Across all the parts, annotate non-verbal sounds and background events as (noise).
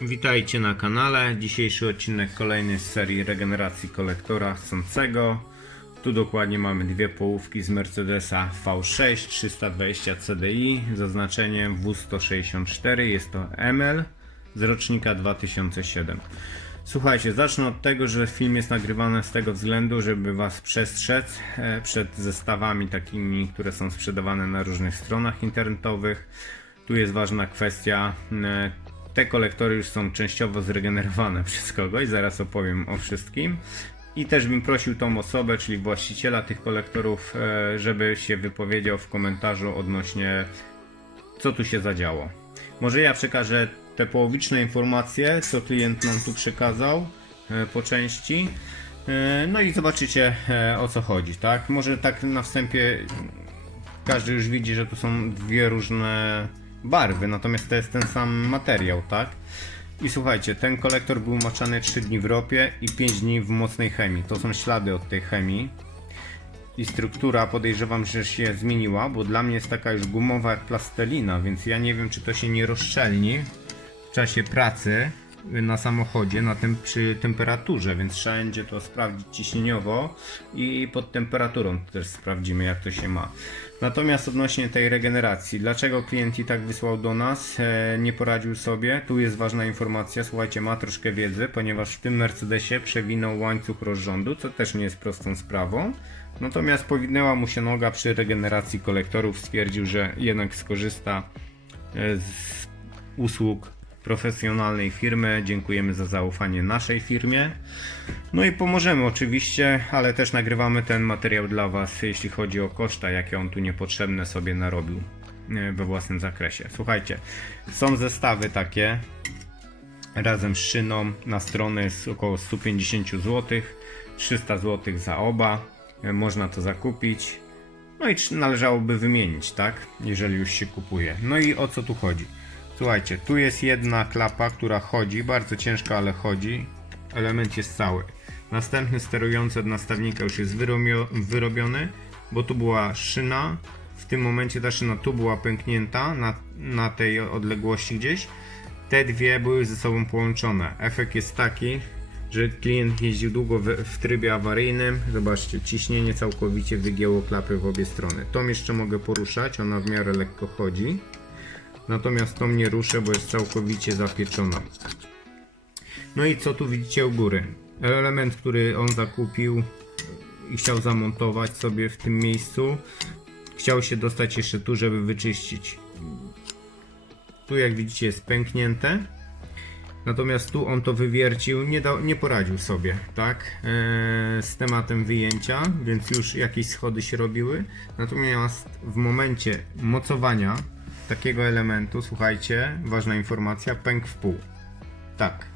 Witajcie na kanale. Dzisiejszy odcinek kolejny z serii regeneracji kolektora chcącego. Tu dokładnie mamy dwie połówki z Mercedesa V6 320 CDI z oznaczeniem W164. Jest to ML z rocznika 2007. Słuchajcie, zacznę od tego, że film jest nagrywany z tego względu, żeby Was przestrzec e, przed zestawami takimi, które są sprzedawane na różnych stronach internetowych. Tu jest ważna kwestia. Te kolektory już są częściowo zregenerowane (laughs) przez kogoś, zaraz opowiem o wszystkim. I też bym prosił tą osobę, czyli właściciela tych kolektorów, e, żeby się wypowiedział w komentarzu odnośnie co tu się zadziało. Może ja przekażę te połowiczne informacje, co klient nam tu przekazał e, po części. E, No i zobaczycie o co chodzi, tak? Może tak na wstępie każdy już widzi, że tu są dwie różne barwy, natomiast to jest ten sam materiał, tak? I słuchajcie, ten kolektor był maczany 3 dni w ropie i 5 dni w mocnej chemii. To są ślady od tej chemii. I struktura podejrzewam, że się zmieniła, bo dla mnie jest taka już gumowa jak plastelina, więc ja nie wiem, czy to się nie rozszczelni w czasie pracy na samochodzie na tym, przy temperaturze, więc trzeba będzie to sprawdzić ciśnieniowo i pod temperaturą też sprawdzimy, jak to się ma. Natomiast odnośnie tej regeneracji, dlaczego klient i tak wysłał do nas, e, nie poradził sobie, tu jest ważna informacja, słuchajcie, ma troszkę wiedzy, ponieważ w tym Mercedesie przewinął łańcuch rozrządu, co też nie jest prostą sprawą. Natomiast powinęła mu się noga przy regeneracji kolektorów, stwierdził, że jednak skorzysta e, z usług profesjonalnej firmy. Dziękujemy za zaufanie naszej firmie. No i pomożemy oczywiście, ale też nagrywamy ten materiał dla Was, jeśli chodzi o koszta, jakie on tu niepotrzebne sobie narobił e, we własnym zakresie. Słuchajcie, są zestawy takie razem z szyną na stronę jest około 150 zł, 300 zł za oba. E, Można to zakupić. No i należałoby wymienić, tak? Jeżeli już się kupuje. No i o co tu chodzi? Słuchajcie, tu jest jedna klapa, która chodzi, bardzo ciężka, ale chodzi. Element jest cały. Następny sterujący od nastawnika już jest wyrobiony, bo tu była szyna. W tym momencie ta szyna tu była pęknięta na, na tej odległości gdzieś. Te dwie były ze sobą połączone. Efekt jest taki, że klient jeździł długo w, w trybie awaryjnym. Zobaczcie, ciśnienie całkowicie wygięło klapy w obie strony. Tą jeszcze mogę poruszać, ona w miarę lekko chodzi. Natomiast tą nie ruszę, bo jest całkowicie zapieczona. No i co tu widzicie u góry? Element, który on zakupił i chciał zamontować sobie w tym miejscu. Chciał się dostać jeszcze tu, żeby wyczyścić. Tu jak widzicie jest pęknięte. Natomiast tu on to wywiercił, nie, dał, nie poradził sobie, tak, eee, z tematem wyjęcia, więc już jakieś schody się robiły. Natomiast w momencie mocowania takiego elementu, słuchajcie, ważna informacja, pękł w pół. Tak.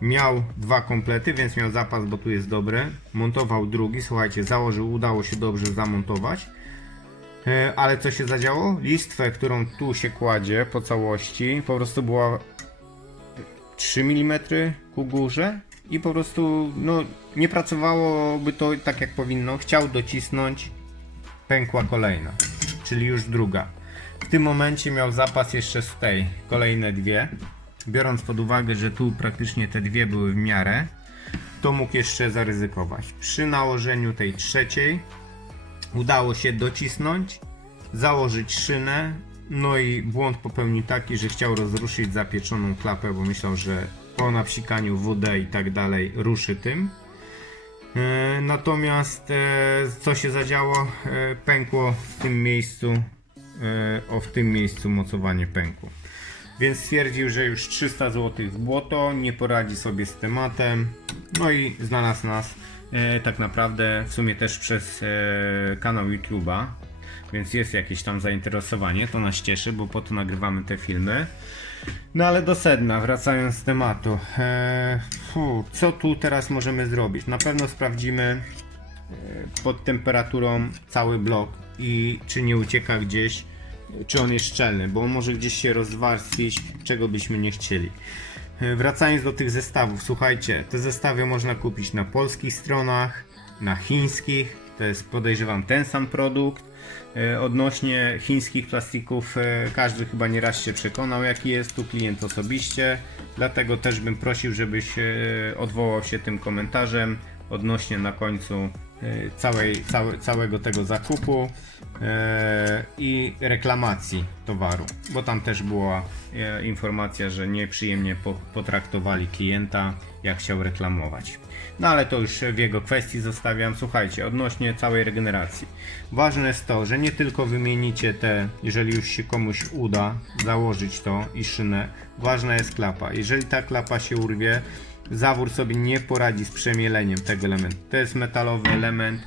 Miał dwa komplety, więc miał zapas, bo tu jest dobry. Montował drugi, słuchajcie, założył, udało się dobrze zamontować. E, Ale co się zadziało? Listwę, którą tu się kładzie po całości, po prostu była 3 mm ku górze i po prostu no, nie pracowałoby to tak jak powinno. Chciał docisnąć, pękła kolejna, czyli już druga. W tym momencie miał zapas jeszcze z tej, kolejne dwie. Biorąc pod uwagę, że tu praktycznie te dwie były w miarę, to mógł jeszcze zaryzykować. Przy nałożeniu tej trzeciej udało się docisnąć, założyć szynę, no i błąd popełnił taki, że chciał rozruszyć zapieczoną klapę, bo myślał, że po napsikaniu WD i tak dalej ruszy tym. E, Natomiast e, co się zadziało? E, Pękło w tym miejscu, o w tym miejscu mocowanie pękło. Więc stwierdził, że już 300 zł w błoto, nie poradzi sobie z tematem. No i znalazł nas e, tak naprawdę w sumie też przez e, kanał YouTube'a. Więc jest jakieś tam zainteresowanie, to nas cieszy, bo po to nagrywamy te filmy. No ale do sedna, wracając z tematu. E, fu, co tu teraz możemy zrobić? Na pewno sprawdzimy e, pod temperaturą cały blok i czy nie ucieka gdzieś, czy on jest szczelny, bo on może gdzieś się rozwarstwić, czego byśmy nie chcieli. E, Wracając do tych zestawów, słuchajcie, te zestawy można kupić na polskich stronach, na chińskich, to jest podejrzewam ten sam produkt. E, Odnośnie chińskich plastików, e, każdy chyba nieraz się przekonał, jaki jest tu klient osobiście. Dlatego też bym prosił, żebyś odwołał się tym komentarzem odnośnie na końcu całej, całe, całego tego zakupu e, i reklamacji towaru, bo tam też była e, informacja, że nieprzyjemnie po, potraktowali klienta, jak chciał reklamować. No ale to już w jego kwestii zostawiam. Słuchajcie, odnośnie całej regeneracji. Ważne jest to, że nie tylko wymienicie te, jeżeli już się komuś uda założyć to i szynę, ważna jest klapa. Jeżeli ta klapa się urwie, zawór sobie nie poradzi z przemieleniem tego elementu. To jest metalowy element,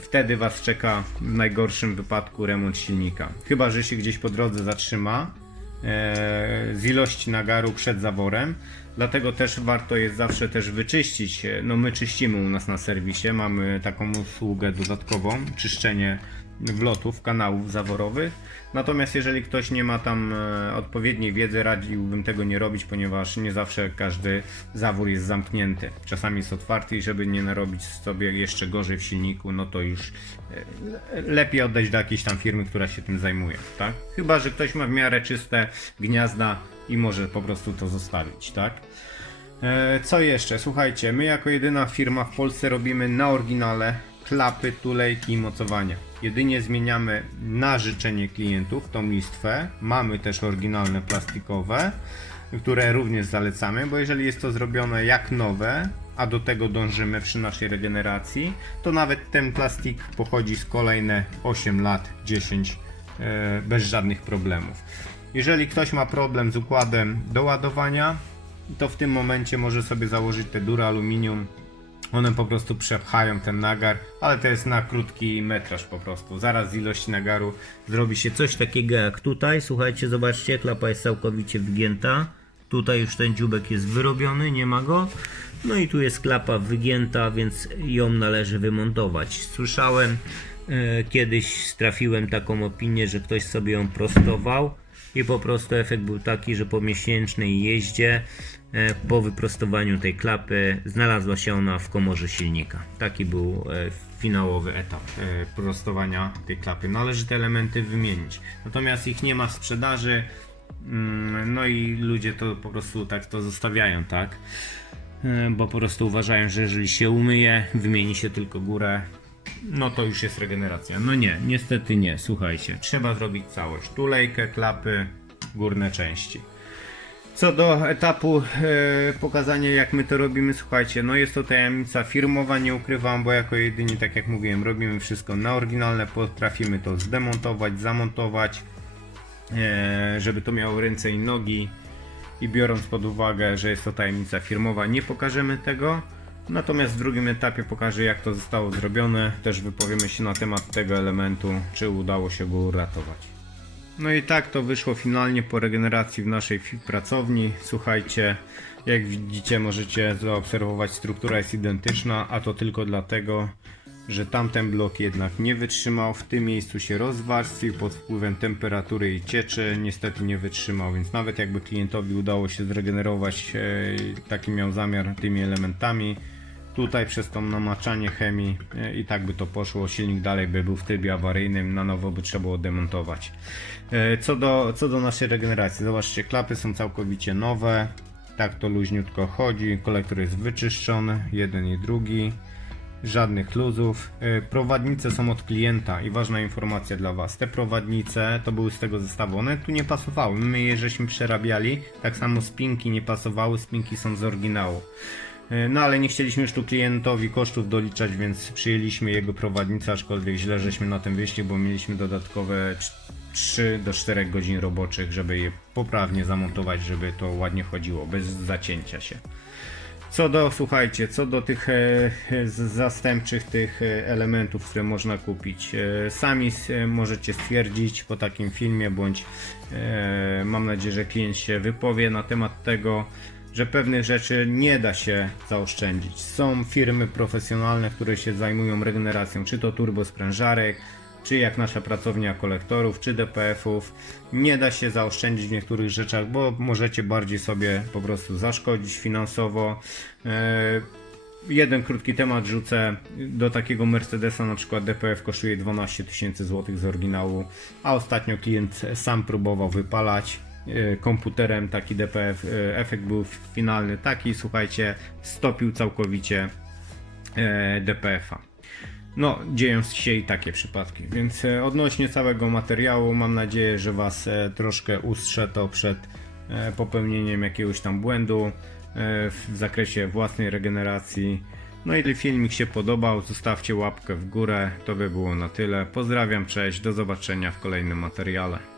wtedy Was czeka w najgorszym wypadku remont silnika. Chyba, że się gdzieś po drodze zatrzyma e, z ilości nagaru przed zaworem. Dlatego też warto jest zawsze też wyczyścić. No my czyścimy u nas na serwisie, mamy taką usługę dodatkową, czyszczenie wlotów, kanałów zaworowych. Natomiast jeżeli ktoś nie ma tam e, odpowiedniej wiedzy, radziłbym tego nie robić, ponieważ nie zawsze każdy zawór jest zamknięty. Czasami jest otwarty i żeby nie narobić sobie jeszcze gorzej w silniku, no to już e, lepiej oddać do jakiejś tam firmy, która się tym zajmuje, tak? Chyba, że ktoś ma w miarę czyste gniazda i może po prostu to zostawić, tak? E, Co jeszcze? Słuchajcie, my jako jedyna firma w Polsce robimy na oryginale klapy, tulejki i mocowania. Jedynie zmieniamy na życzenie klientów tą listwę. Mamy też oryginalne plastikowe, które również zalecamy, bo jeżeli jest to zrobione jak nowe, a do tego dążymy przy naszej regeneracji, to nawet ten plastik pochodzi z kolejne 8 lat, 10 e, bez żadnych problemów. Jeżeli ktoś ma problem z układem do ładowania, to w tym momencie może sobie założyć te dury aluminium. One po prostu przepchają ten nagar, ale to jest na krótki metraż po prostu. Zaraz z ilości nagaru zrobi się coś takiego jak tutaj. Słuchajcie, zobaczcie, klapa jest całkowicie wygięta. Tutaj już ten dziubek jest wyrobiony, nie ma go. No i tu jest klapa wygięta, więc ją należy wymontować. Słyszałem kiedyś, trafiłem taką opinię, że ktoś sobie ją prostował i po prostu efekt był taki, że po miesięcznej jeździe e, po wyprostowaniu tej klapy znalazła się ona w komorze silnika. Taki był e, finałowy etap e, prostowania tej klapy. Należy te elementy wymienić. Natomiast ich nie ma w sprzedaży. mm, No i ludzie to po prostu tak to zostawiają, tak? E, Bo po prostu uważają, że jeżeli się umyje, wymieni się tylko górę, no to już jest regeneracja. No nie, niestety nie, słuchajcie. Trzeba zrobić całość. Tulejkę, klapy, górne części. Co do etapu e, pokazania jak my to robimy, słuchajcie, no jest to tajemnica firmowa, nie ukrywam, bo jako jedyni, tak jak mówiłem, robimy wszystko na oryginalne, potrafimy to zdemontować, zamontować, e, żeby to miało ręce i nogi i biorąc pod uwagę, że jest to tajemnica firmowa, nie pokażemy tego. Natomiast w drugim etapie pokażę jak to zostało zrobione, też wypowiemy się na temat tego elementu, czy udało się go uratować. No i tak to wyszło finalnie po regeneracji w naszej pracowni. Słuchajcie, jak widzicie możecie zaobserwować struktura jest identyczna, a to tylko dlatego, że tamten blok jednak nie wytrzymał. W tym miejscu się rozwarstwił pod wpływem temperatury i cieczy. Niestety nie wytrzymał, więc nawet jakby klientowi udało się zregenerować, e, taki miał zamiar tymi elementami, tutaj przez to namaczanie chemii e, i tak by to poszło, silnik dalej by był w trybie awaryjnym, na nowo by trzeba było demontować. E, Co do, co do naszej regeneracji, zobaczcie, klapy są całkowicie nowe, tak to luźniutko chodzi, kolektor jest wyczyszczony, jeden i drugi, żadnych luzów. E, Prowadnice są od klienta i ważna informacja dla Was, te prowadnice to były z tego zestawu, one tu nie pasowały, my je żeśmy przerabiali, tak samo spinki nie pasowały, spinki są z oryginału. E, No ale nie chcieliśmy już tu klientowi kosztów doliczać, więc przyjęliśmy jego prowadnicę, aczkolwiek źle żeśmy na tym wyszli, bo mieliśmy dodatkowe 3 do 4 godzin roboczych, żeby je poprawnie zamontować, żeby to ładnie chodziło, bez zacięcia się. Co do, słuchajcie, co do tych e, zastępczych tych e, elementów, które można kupić, sami możecie stwierdzić po takim filmie, bądź mam nadzieję, że klient się wypowie na temat tego, że pewnych rzeczy nie da się zaoszczędzić. Są firmy profesjonalne, które się zajmują regeneracją, czy to turbosprężarek, czy jak nasza pracownia kolektorów, czy DPF-ów. Nie da się zaoszczędzić w niektórych rzeczach, bo możecie bardziej sobie po prostu zaszkodzić finansowo. E, Jeden krótki temat rzucę. Do takiego Mercedesa na przykład DPF kosztuje 12 tysięcy złotych z oryginału, a ostatnio klient sam próbował wypalać komputerem taki DPF. e, Efekt był finalny taki, słuchajcie, stopił całkowicie e, DPF-a. No, dzieją się i takie przypadki, więc e, odnośnie całego materiału mam nadzieję, że Was e, troszkę ustrze to przed e, popełnieniem jakiegoś tam błędu e, w zakresie własnej regeneracji. No i filmik się podobał, zostawcie łapkę w górę, to by było na tyle. Pozdrawiam, cześć, do zobaczenia w kolejnym materiale.